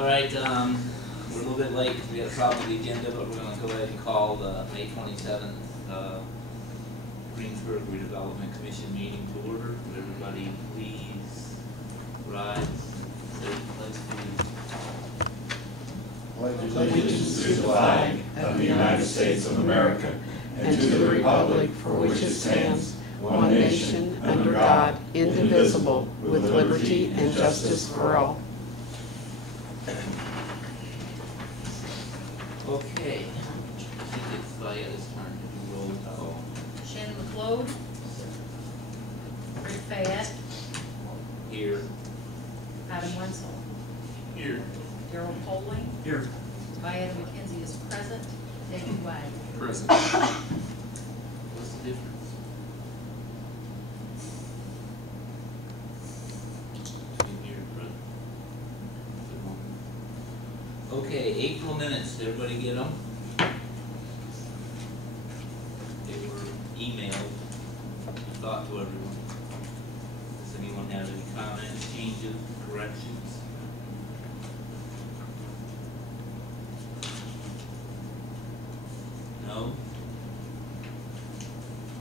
All right, we're a little bit late because we had a problem with the agenda, but we're going to go ahead and call the May 27th Greensburg Redevelopment Commission meeting to order. Would everybody please rise and say the pledge, please? Allegiance to the flag of the United States of America and to the republic for which it stands, one nation, under God, indivisible, with liberty and justice for all. Okay, I think it's Diana's turn to do roll call. Shannon McCleod. Rick Fayette. Here. Adam Wenzel. Here. Darrell Poling. Here. Diana McKenzie is present. David Wag. Present. What's the difference? Okay, April minutes, did everybody get them? They were emailed, thought to everyone. Does anyone have any comments, changes, corrections? No?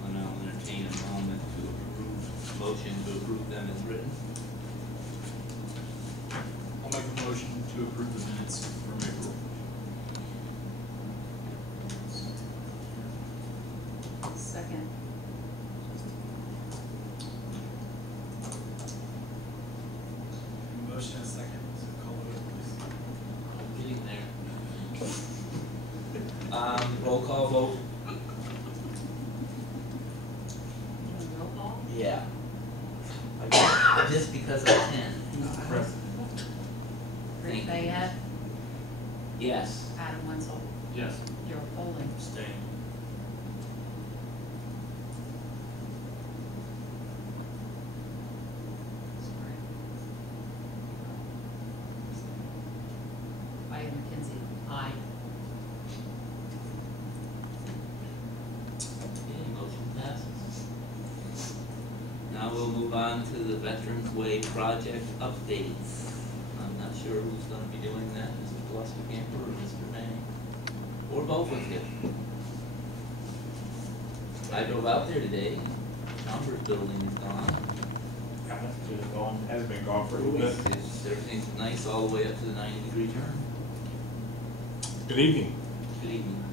I'll now entertain a moment to approve, motion to approve them as written. I'll make a motion to approve the minutes from April. Second. Motion and second, so call it over, please. I'm getting there. Roll call vote. Roll call. Yeah. Just because I can. Present. Rick Fayette. Yes. Adam Wenzel. Yes. Darrell Poling. Abstain. Sorry. Diana McKenzie. Aye. Okay, motion passes. Now we'll move on to the Veterans Way project updates. I'm not sure who's going to be doing that, Mr. Gloucester Camper or Mr. May, or both of you. I drove out there today. Chambers building is gone. Has been gone for a little bit. Everything's nice all the way up to the 90-degree turn. Good evening. Good evening.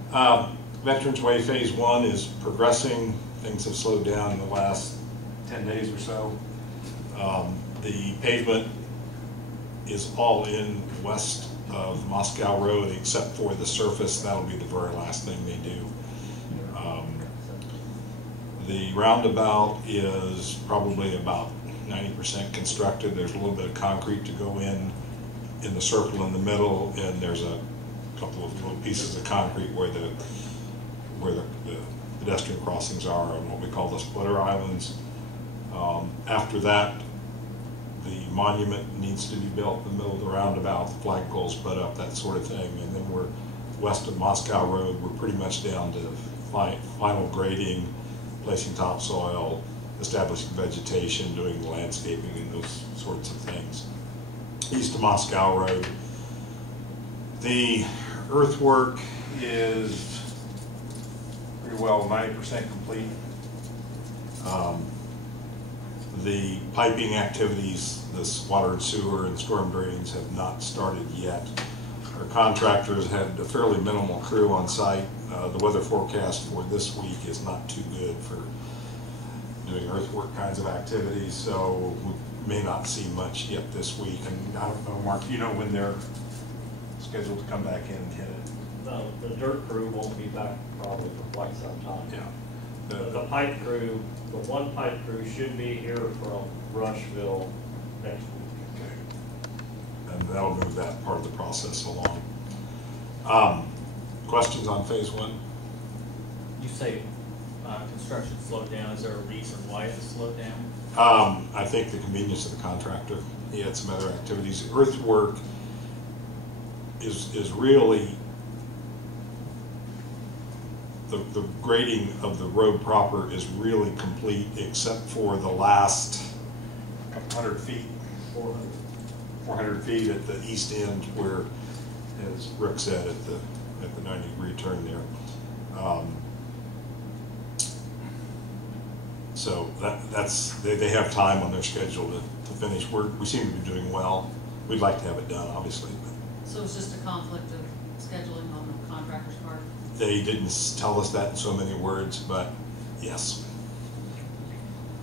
Veterans Way Phase 1 is progressing. Things have slowed down in the last 10 days or so. The pavement is all in west of Moscow Road except for the surface. That'll be the very last thing they do. The roundabout is probably about 90% constructed. There's a little bit of concrete to go in the circle in the middle, and there's a couple of little pieces of concrete where the pedestrian crossings are and what we call the splitter islands. After that, the monument needs to be built in the middle of the roundabout, the flagpoles put up, that sort of thing. And then we're west of Moscow Road. We're pretty much down to final grading, placing topsoil, establishing vegetation, doing landscaping and those sorts of things. East of Moscow Road, the earthwork is pretty well 90% complete. The piping activities, this water and sewer and storm drains, have not started yet. Our contractors had a fairly minimal crew on site. The weather forecast for this week is not too good for doing earthwork kinds of activities, so we may not see much yet this week. And I don't know, Mark, you know when they're scheduled to come back in and hit it? No, the dirt crew won't be back probably for quite some time. Yeah. The pipe crew, the one pipe crew should be here from Rushville next week. Okay. And that'll move that part of the process along. Questions on Phase 1? You say construction slowed down. Is there a reason why it slowed down? I think the convenience of the contractor. He had some other activities. Earthwork is really the grading of the road proper is really complete except for the last 100 feet. 400. 400 feet at the east end where, as Rick said, at the 90-degree turn there. So they have time on their schedule to finish. We seem to be doing well. We'd like to have it done, obviously. But So it's just a conflict of scheduling on the contractor's part? they didn't tell us that in so many words, but yes.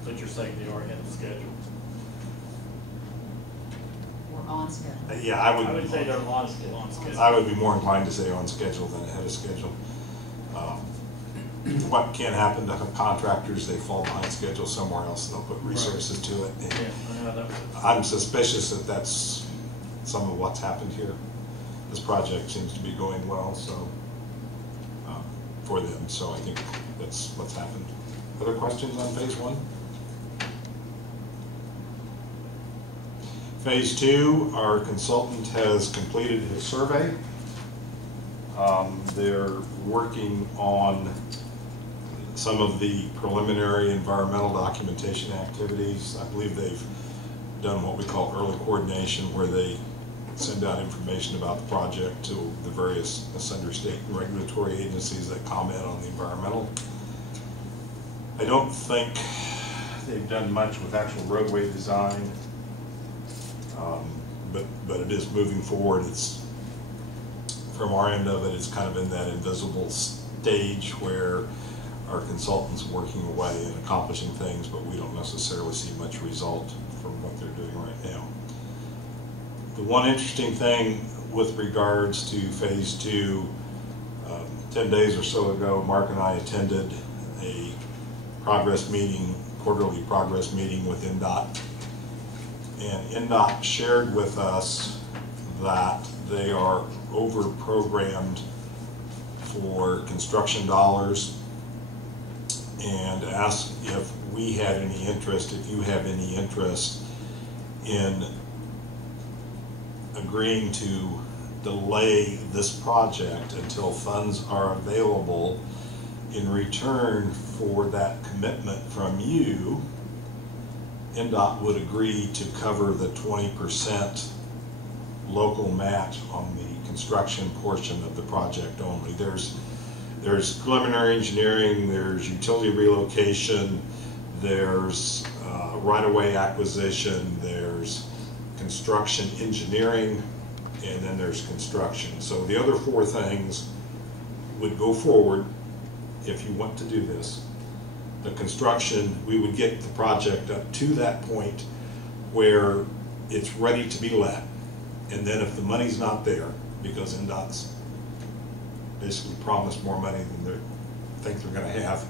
But you're saying they are ahead of schedule. Or on schedule? Yeah, I would say they're on schedule. On schedule. I would be more inclined to say on schedule than ahead of schedule. What can happen to contractors, they fall behind schedule somewhere else, they'll put resources to it. And Yeah, I know that was. I'm suspicious that that's some of what's happened here. This project seems to be going well, so, for them, so I think that's what's happened. Other questions on phase one? Phase two, our consultant has completed his survey. They're working on some of the preliminary environmental documentation activities. I believe they've done what we call early coordination, where they send out information about the project to the various Center State and regulatory agencies that comment on the environmental. I don't think they've done much with actual roadway design, but it is moving forward. It's, from our end of it, it's kind of in that invisible stage where our consultants working away and accomplishing things, but we don't necessarily see much result from what they're doing right now. The one interesting thing with regards to phase two, 10 days or so ago, Mark and I attended a progress meeting, quarterly progress meeting with INDOT. And INDOT shared with us that they are over-programmed for construction dollars, and asked if we had any interest, if you have any interest in agreeing to delay this project until funds are available in return for that commitment from you. INDOT would agree to cover the 20% local match on the construction portion of the project only. There's preliminary engineering, there's utility relocation, there's right-of-way acquisition, there's construction engineering, and then there's construction. So the other four things would go forward if you want to do this. The construction, we would get the project up to that point where it's ready to be let. And then if the money's not there, because INDOT's basically promised more money than they think they're going to have,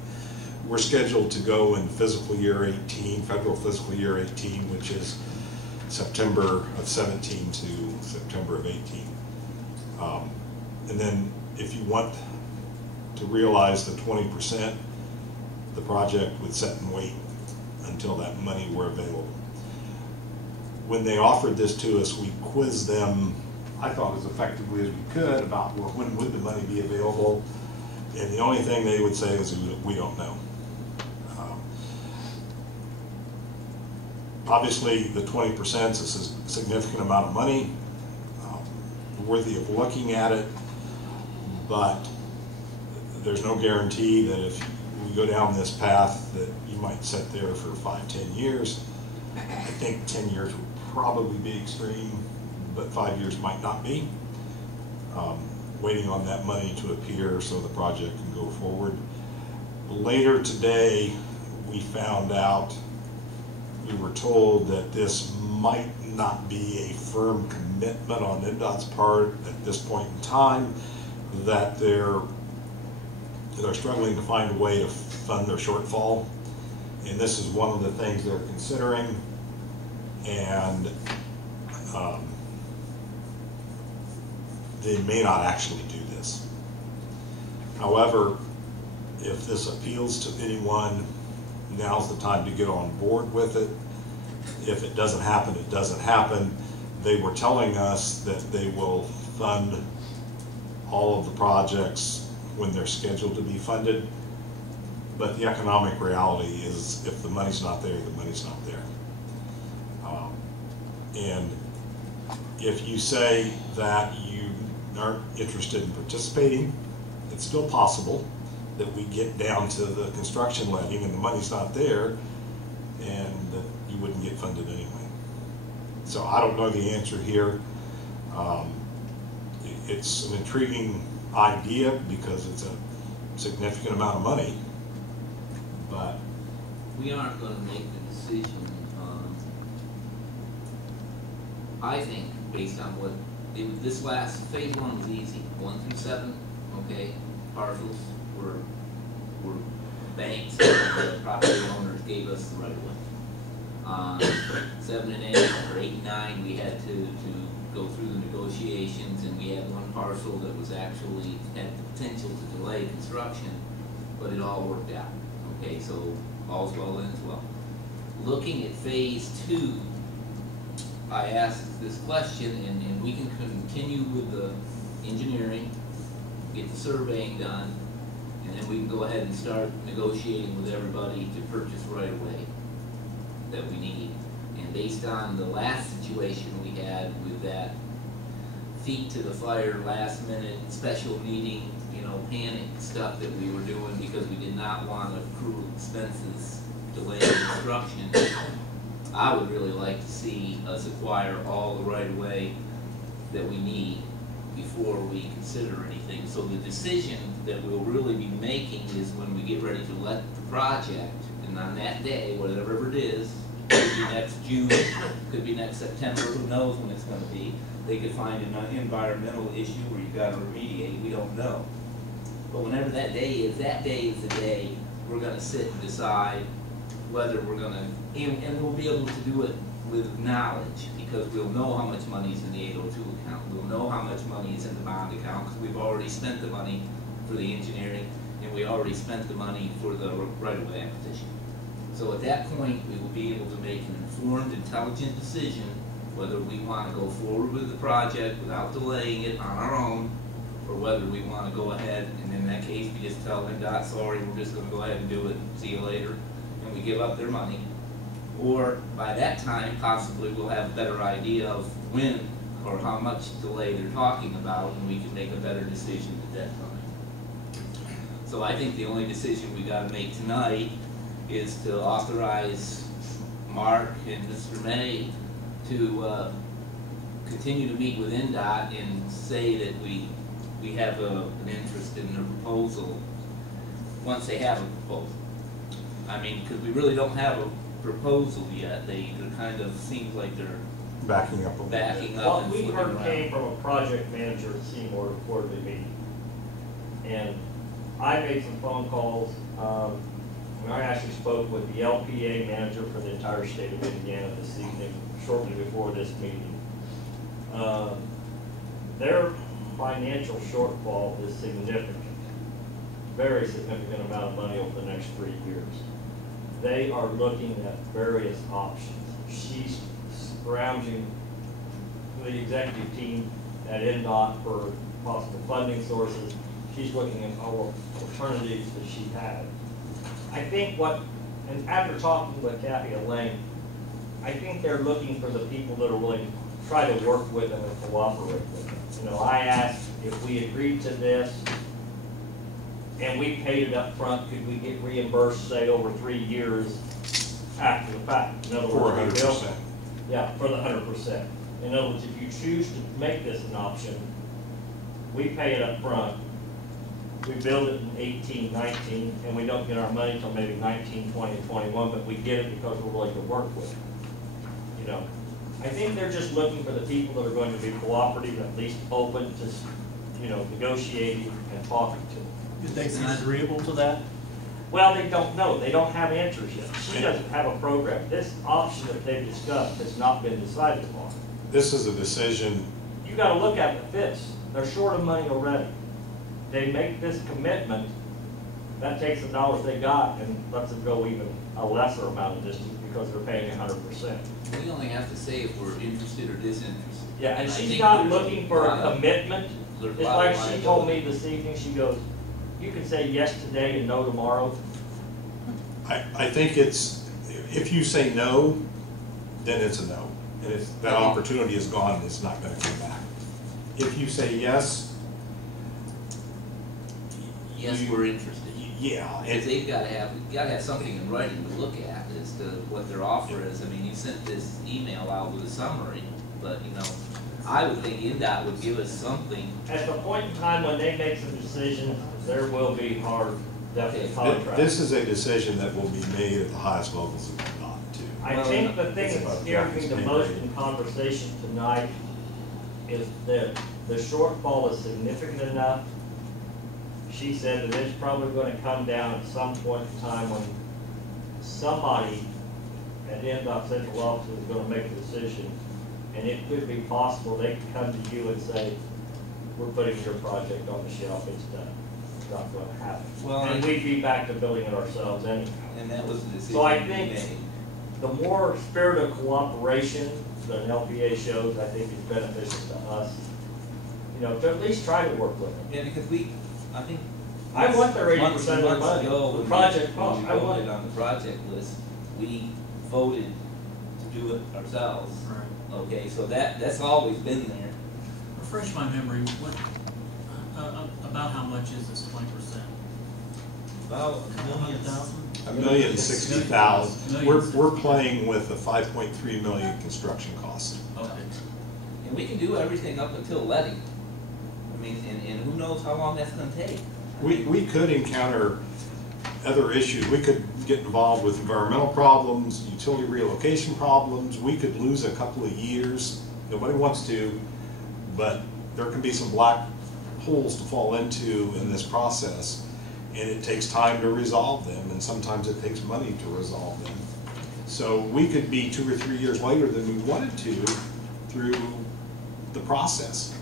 we're scheduled to go in fiscal year 18, federal fiscal year 18, which is September of 17 to September of 18. And then if you want to realize the 20%, the project would sit and wait until that money were available. When they offered this to us, we quizzed them, I thought, as effectively as we could about, well, when would the money be available? And the only thing they would say is, we don't know. Obviously, the 20% is a significant amount of money, worthy of looking at it, but there's no guarantee that if we go down this path that you might sit there for 5-10 years. I think 10 years would probably be extreme, but 5 years might not be. Waiting on that money to appear so the project can go forward. Later today, we found out, we were told that this might not be a firm commitment on INDOT's part at this point in time, that they're struggling to find a way to fund their shortfall. And this is one of the things they're considering. And they may not actually do this. However, if this appeals to anyone, now's the time to get on board with it. If it doesn't happen, it doesn't happen. They were telling us that they will fund all of the projects when they're scheduled to be funded. But the economic reality is, if the money's not there, the money's not there. And if you say that you aren't interested in participating, it's still possible that we get down to the construction levy and the money's not there, and that you wouldn't get funded anyway. So I don't know the answer here. It's an intriguing idea because it's a significant amount of money, but We aren't gonna make the decision, I think, based on what, this last, phase one was easy, 1 through 7, okay? Parcels were banks, and the property owners gave us the right of way. 7 and 8, or 8 and 9, we had to go through the negotiations, and we had one parcel that was actually, had the potential to delay construction, but it all worked out, okay? So all's well ends well. Looking at phase 2, I asked this question, and we can continue with the engineering, get the surveying done, and then we can go ahead and start negotiating with everybody to purchase right away that we need. And based on the last situation we had with that feet to the fire, last minute special meeting, panic stuff that we were doing because we did not want to accrue expenses delaying construction, I would really like to see us acquire all the right of way that we need before we consider anything. So the decision that we'll really be making is when we get ready to let the project, and on that day, whatever it is, could be next June, could be next September, who knows when it's gonna be. They could find an environmental issue where you've gotta remediate, we don't know. But whenever that day is the day we're gonna sit and decide whether we're gonna, and we'll be able to do it with knowledge, because we'll know how much money's in the 802 account, we'll know how much money is in the bond account, because we've already spent the money for the engineering, and we already spent the money for the right-of-way acquisition. So at that point, we will be able to make an informed, intelligent decision whether we want to go forward with the project without delaying it on our own, or whether we want to go ahead, and in that case, we just tell INDOT, sorry, we're just going to go ahead and do it, see you later, and we give up their money. Or by that time, possibly we'll have a better idea of when or how much delay they're talking about, and we can make a better decision at that time. So I think the only decision we got to make tonight is to authorize Mark and Mr. May to continue to meet with INDOT and say that we have an interest in the proposal once they have a proposal. I mean, because we really don't have a proposal yet. They're kind of, seems like they're backing up a little bit. backing up What and we flipping heard around. came from a project manager at Seymour quarterly meeting. And I made some phone calls, and I actually spoke with the LPA manager for the entire state of Indiana this evening, shortly before this meeting. Their financial shortfall is significant, very significant amount of money over the next 3 years. They are looking at various options. She's scrounging the executive team at INDOT for possible funding sources. She's looking at all alternatives that she has. I think and after talking with Kathy at length, I think they're looking for the people that are willing to try to work with them and cooperate with them. I asked if we agreed to this and we paid it up front, could we get reimbursed, say, over 3 years after the fact? In other words, For 100%. yeah, for the 100%. In other words, if you choose to make this an option, we pay it up front, we build it in 18, 19, and we don't get our money until maybe 19, 20, and 21, but we get it because we're willing to work with it. I think they're just looking for the people that are going to be cooperative, at least open to, negotiating and talking to them. Did they seem agreeable to that? Well, they don't know. They don't have answers yet. She doesn't have a program. This option that they've discussed has not been decided upon. This is a decision. You gotta look at the fits. They're short of money already. They make this commitment, that takes the dollars they got and lets them go even a lesser amount of distance because they're paying 100%. We only have to say if we're interested or disinterested. Yeah, and I she's think not there's looking for lot a of- commitment. there's a It's lot like of she told me liability. this evening, she goes, you can say yes today and no tomorrow. I think it's, if you say no, then it's a no. And if that opportunity is gone, it's not gonna come back. If you say yes. Yes, you- we're interested. Yeah, Because they've gotta have something in writing to look at as to what their offer is. I mean, you sent this email out with a summary, but, you know, I would think INDOT would give us something. At the point in time when they make some decisions, there will be hard, definite contracts. this is a decision that will be made at the highest levels of INDOT too. I think the thing that scared me the most in conversation tonight is that the shortfall is significant enough. She said that it's probably gonna come down at some point in time when somebody at the INDOT central office is gonna make a decision. And it could be possible they could come to you and say, we're putting your project on the shelf, it's done. It's not gonna happen. Well, And we'd be back to building it ourselves anyhow. And that was the decision So I we think made. the more spirit of cooperation that an LPA shows, I think is beneficial to us. You know, to at least try to work with them. Yeah, because I think. I want their 80% months and of their months money. ago, The when project when cost, we I want voted it. on the project list, we voted to do it ourselves. Right. Okay, so that's always been there. Refresh my memory, what, about how much is this 20%? About $1,060,000. We're playing with a $5.3 million construction cost. Okay. And we can do everything up until letting. I mean, and who knows how long that's gonna take. We could encounter other issues. We could get involved with environmental problems, utility relocation problems. We could lose a couple of years. Nobody wants to, but there can be some black holes to fall into in this process. And it takes time to resolve them, and sometimes it takes money to resolve them. So we could be 2 or 3 years later than we wanted to through the process.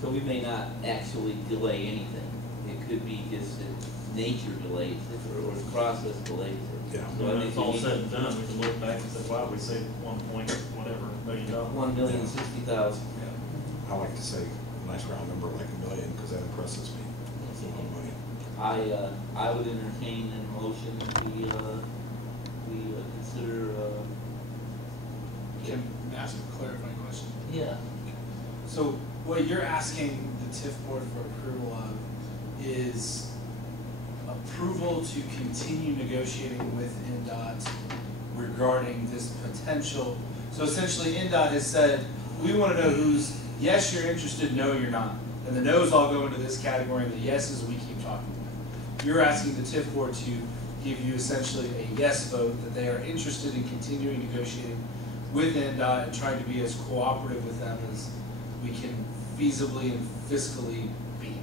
So we may not actually delay anything. It could be just that nature delays it, or the process delays it. Yeah. So I When think it's all we said and done, we can look back and say, wow, we saved $1.60 million. $1,060,000. I like to say a nice round number like $1 million, because that impresses me. That's a lot of money. I would entertain a motion that we consider, Can I ask a clarifying question? yeah. So what you're asking the TIF board for approval of is approval to continue negotiating with INDOT regarding this potential. So essentially INDOT has said, we want to know who's, yes, you're interested, no, you're not. And the no's all go into this category, and the yeses we keep talking about. You're asking the TIF board to give you essentially a yes vote that they are interested in continuing negotiating with INDOT and trying to be as cooperative with them as we can feasibly and fiscally be.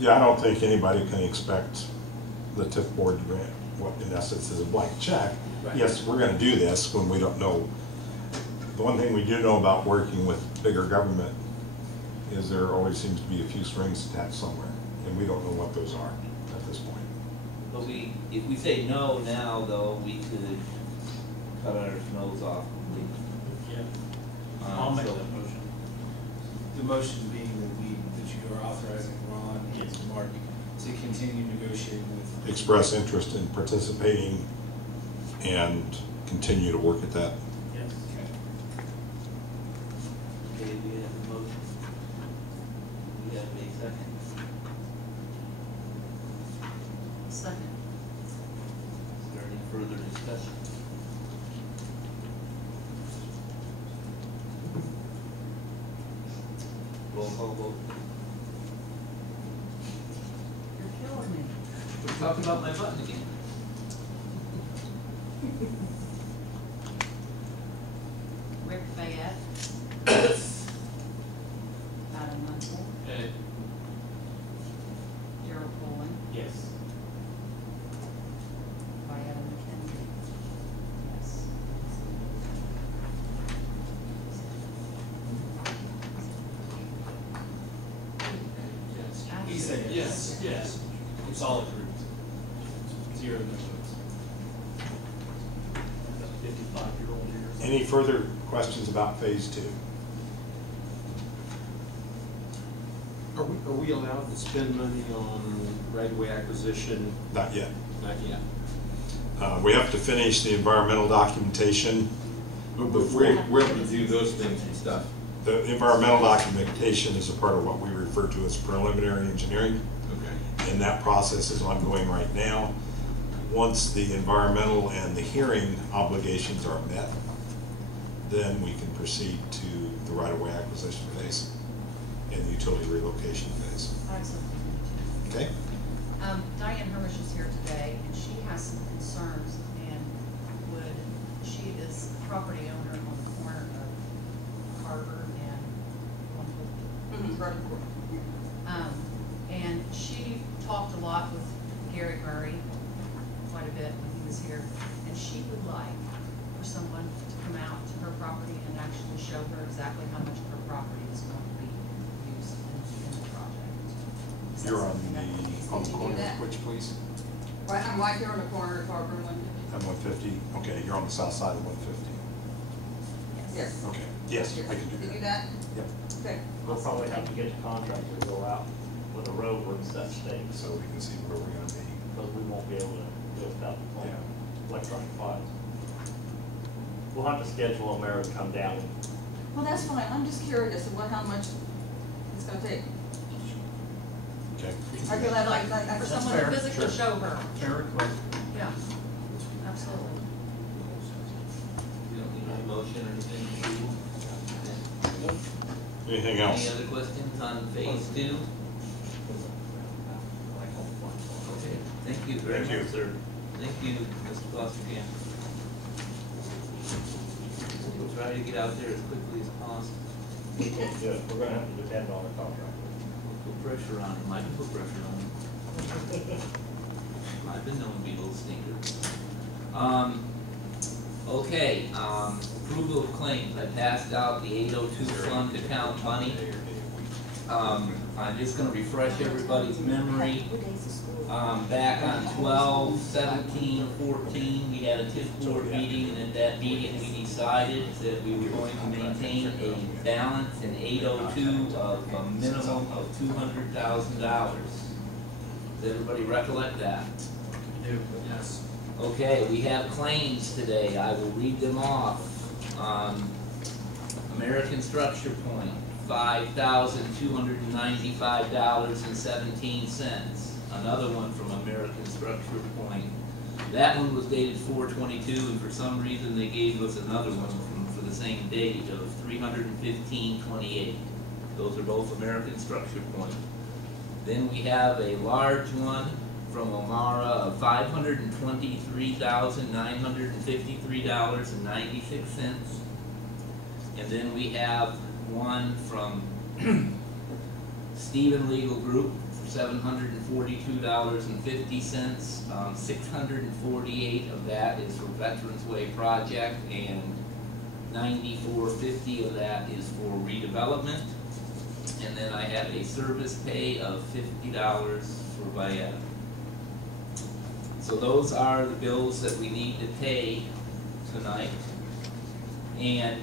Yeah, I don't think anybody can expect the TIF board to grant what in essence is a blank check. Right. Yes, we're gonna do this when we don't know. The one thing we do know about working with bigger government is there always seems to be a few strings attached somewhere, and we don't know what those are at this point. But if we say no now, though, we could cut our nose off completely. Yeah. I'll make So- that motion. The motion being that you are authorizing Ron and Mark to continue negotiating with. Express interest in participating and continue to work at that. Yes. Okay, we have a motion. We have a second. Second. Is there any further discussion? Roll call vote. You're killing me. We're talking about my button again. Rick Fayette. Adam Munson. Gerald Poland. Yes. Diana McKenzie. Yes. He said yes. Yes. It's all approved. 0 no votes. That 55-year-old here. Any further questions about phase 2? Are we allowed to spend money on right-of-way acquisition? Not yet. Not yet. We have to finish the environmental documentation. Where do we do those things and stuff? The environmental documentation is a part of what we refer to as preliminary engineering, Okay. and that process is ongoing right now. Once the environmental and the hearing obligations are met, then we can proceed to the right-of-way acquisition phase and the utility relocation phase. Excellent. Okay? Diane Hermish is here today, and she has some concerns, and she is a property owner on the corner of Carter and 150. And she talked a lot with Gary Murray, quite a bit when he was here, and she would like for someone to come out to her property and actually show her exactly how much of her property is going to be used in the project. Is that You're on something that- the Did you do corner that? of which, please? Right, I'm right here on the corner of Carver and 150. I'm 150, okay, you're on the south side of 150. Yes. Okay, yes, I can do Can you do that. that? Yep, Okay. We'll probably have to get the contractor to go out with a road where it's that state, so we can see where we're gonna be. because we won't be able to do it without the phone, electronic files. We'll have to schedule a mayor to come down. Well, that's fine. I'm just curious of how much it's gonna take. Okay. I feel like, For someone to physically show her. Fair request. Yeah, absolutely. You don't need any motion or anything? Anything Any else? other questions on phase two? Okay, thank you very Thank you. much, sir. Thank you, Mr. Fostercamp. We'll try to get out there as quickly as possible. Yeah, we're gonna have to depend on the contractor. Put pressure on him, I can put pressure on him. I've been known to be a little stinker. Okay, approval of claims, I passed out the 802 fund account money. I'm just gonna refresh everybody's memory. Back on 12/17/14, we had a TIF board meeting, and at that meeting, we decided that we were going to maintain a balance in 802 of a minimum of $200,000. Does everybody recollect that? We do, yes. Okay, we have claims today, I will read them off. American Structure Point, $5,295.17. Another one from American Structure Point. That one was dated 4/22, and for some reason they gave us another one for the same date of 315/28. Those are both American Structure Point. Then we have a large one from Omara of $523,953.96. And then we have one from Stephen Legal Group for $742.50. 648 of that is for Veterans Way project, and $94.50 of that is for redevelopment. And then I have a service pay of $50 for Valletta. So those are the bills that we need to pay tonight. And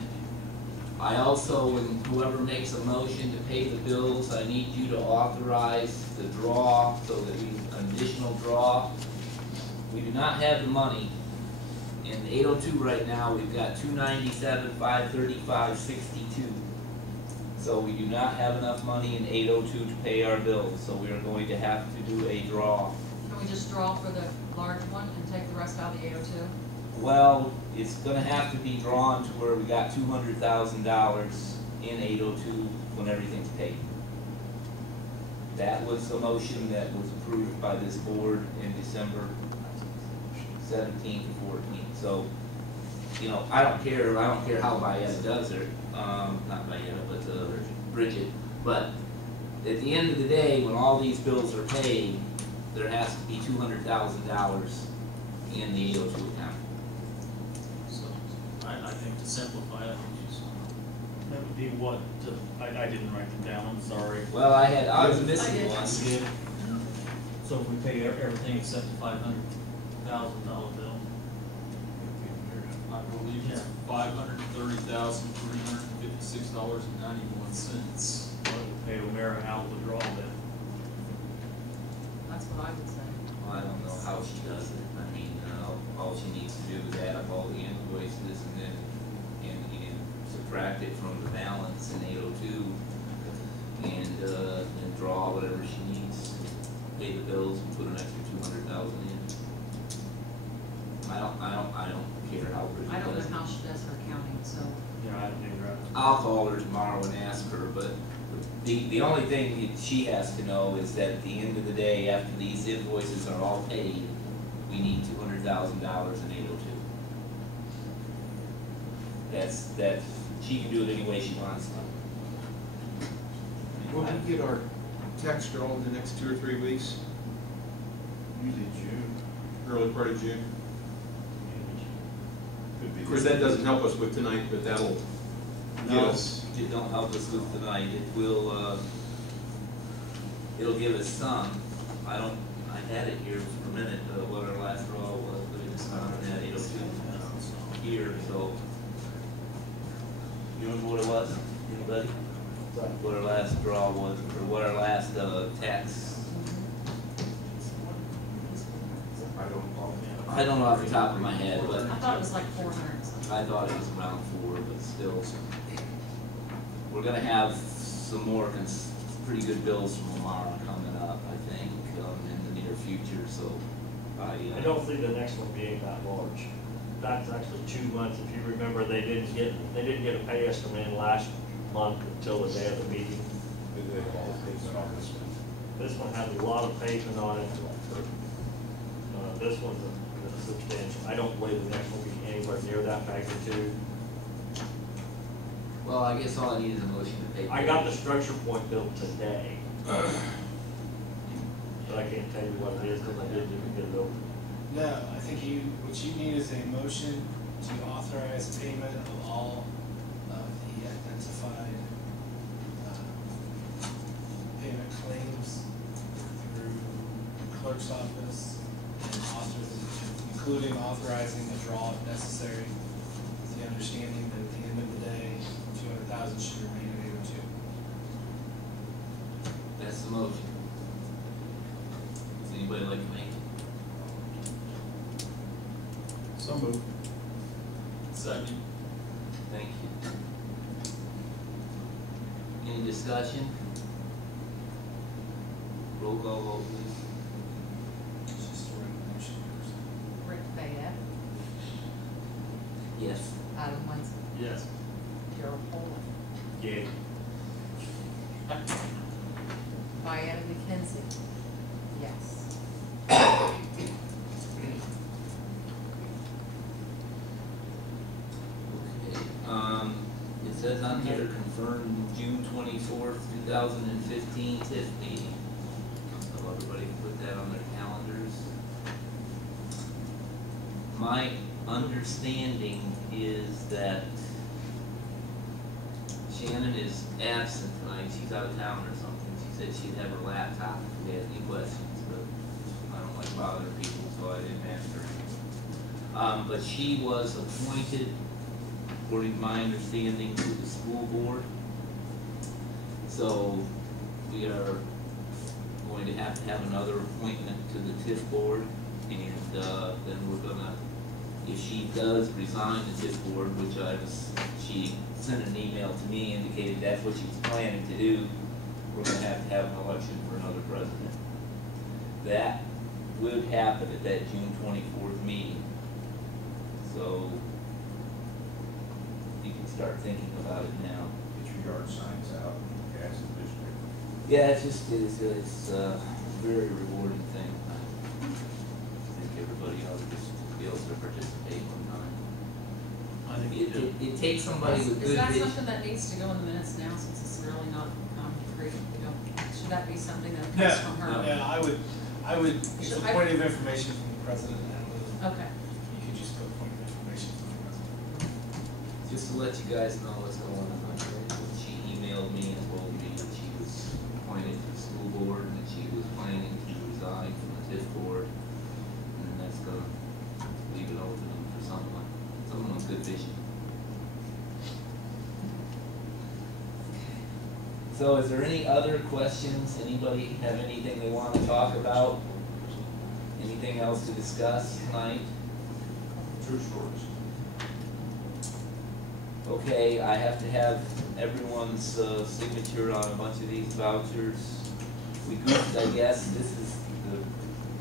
I also, when whoever makes a motion to pay the bills, I need you to authorize the draw, so that we, an additional draw. We do not have the money. In 802 right now, we've got 297, 535, 62. So we do not have enough money in 802 to pay our bills, so we are going to have to do a draw. Can we just draw for the large one and take the rest out of the 802? Well, it's gonna have to be drawn to where we got $200,000 in 802 when everything's paid. That was the motion that was approved by this board in December 17th and 14th. So, you know, I don't care how Valletta does it, not Valletta, but Bridget. But at the end of the day, when all these bills are paid, there has to be $200,000 in the 802 account. So, I think to simplify it, that would be what, I didn't write them down, I'm sorry. Well, I was I missing did. one. So if we pay everything except the $500,000 bill. I believe it's $530,356.91. Pay O'Mara out of the draw then. That's what I would say. Well, I don't know how she does it. I mean, all she needs to do is add up all the invoices and then subtract it from the balance in 802 and draw whatever she needs, pay the bills and put an extra 200,000 in. I don't care how Bridget I don't does it. know how she does her accounting, so. Yeah, I didn't either. I'll call her tomorrow and ask her, but the only thing that she has to know is that at the end of the day, after these invoices are all paid, we need $200,000 in 802. That, she can do it any way she wants to. Will we get our tax draw in the next 2 or 3 weeks? Usually June. Early part of June? Could be. Of course, that doesn't help us with tonight, but that'll get us. It don't help us with tonight, it will, it'll give us some. I had it here for a minute, what our last draw was, but it's not on that 802 here, so. You remember what it was, anybody? What our last draw was, or what our last, tax? I don't know off the top of my head, but. I thought it was like 400 something. I thought it was around 4, but still. We're gonna have some more pretty good bills from Lamar coming up, I think, in the near future, so I don't see the next one being that large. That's actually 2 months. If you remember, they didn't get a pay estimate in last month until the day of the meeting. They all payment on this one. This one has a lot of pavement on it. This one's a substantial. I don't believe the next one will be anywhere near that magnitude. well, I guess all I need is a motion to pay. I got the structure point bill today. But I can't tell you what it is because I didn't get it over. No, I think what you need is a motion to authorize payment of all of the identified payment claims through clerk's office, and including authorizing a draw if necessary, with the understanding that at the end of the day, 200,000 should remain at 802. That's the motion. Does anybody like to make it? So moved. Second. Thank you. Any discussion? Roll call vote, please. It's just a resolution. Rick Fayette, Yes. Adam Munson, Yes. Gerald Poland, Yeah. Diana McKenzie, yes. Okay, it says on here, confirm June 24th, 2015 TIF meeting. So everybody can put that on their calendars. My understanding is that Shannon is absent tonight, she's out of town or something. She said she'd have her laptop if we had any questions, but I don't like bothering people, so I didn't ask her. But she was appointed, according to my understanding, to the school board. So we are going to have another appointment to the TIF board, and then we're gonna, if she does resign the TIF board, which she sent an email to me, indicated that's what she's planning to do, we're gonna have an election for another president. That would happen at that June 24th meeting. So you can start thinking about it now. Get your yard signs out and gas the district. Yeah, it's a very rewarding thing. I think everybody ought to just be able to participate one time. I think you do. It takes somebody with good Is that vision. something that needs to go in the minutes now, since it's really not, agreed, should that be something that No, comes from her? no, I would, it's a point of information from the president, and Okay. you could just put point of information from the president. Just to let you guys know what's going on. She emailed me and told me that she was appointed to the school board and that she was planning to resign from the TIF board. And then that's gonna leave it open for someone with good vision. So is there any other questions? Anybody have anything they want to talk about? Anything else to discuss tonight? True stories. Okay, I have to have everyone's signature on a bunch of these vouchers. We goofed, I guess, this is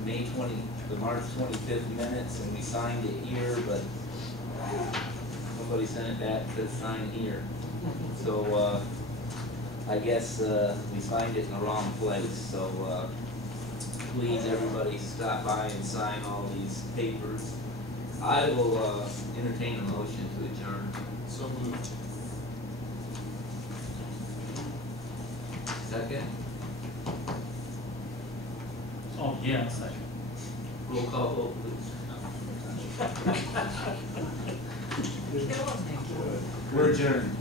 the March 25th minutes, and we signed it here, but nobody sent it back, says sign here. So, I guess, we signed it in the wrong place, so, please, everybody stop by and sign all these papers. I will, entertain a motion to adjourn. So moved. Second, Oh, yeah, second. roll call vote, please. Killing me. We're adjourned.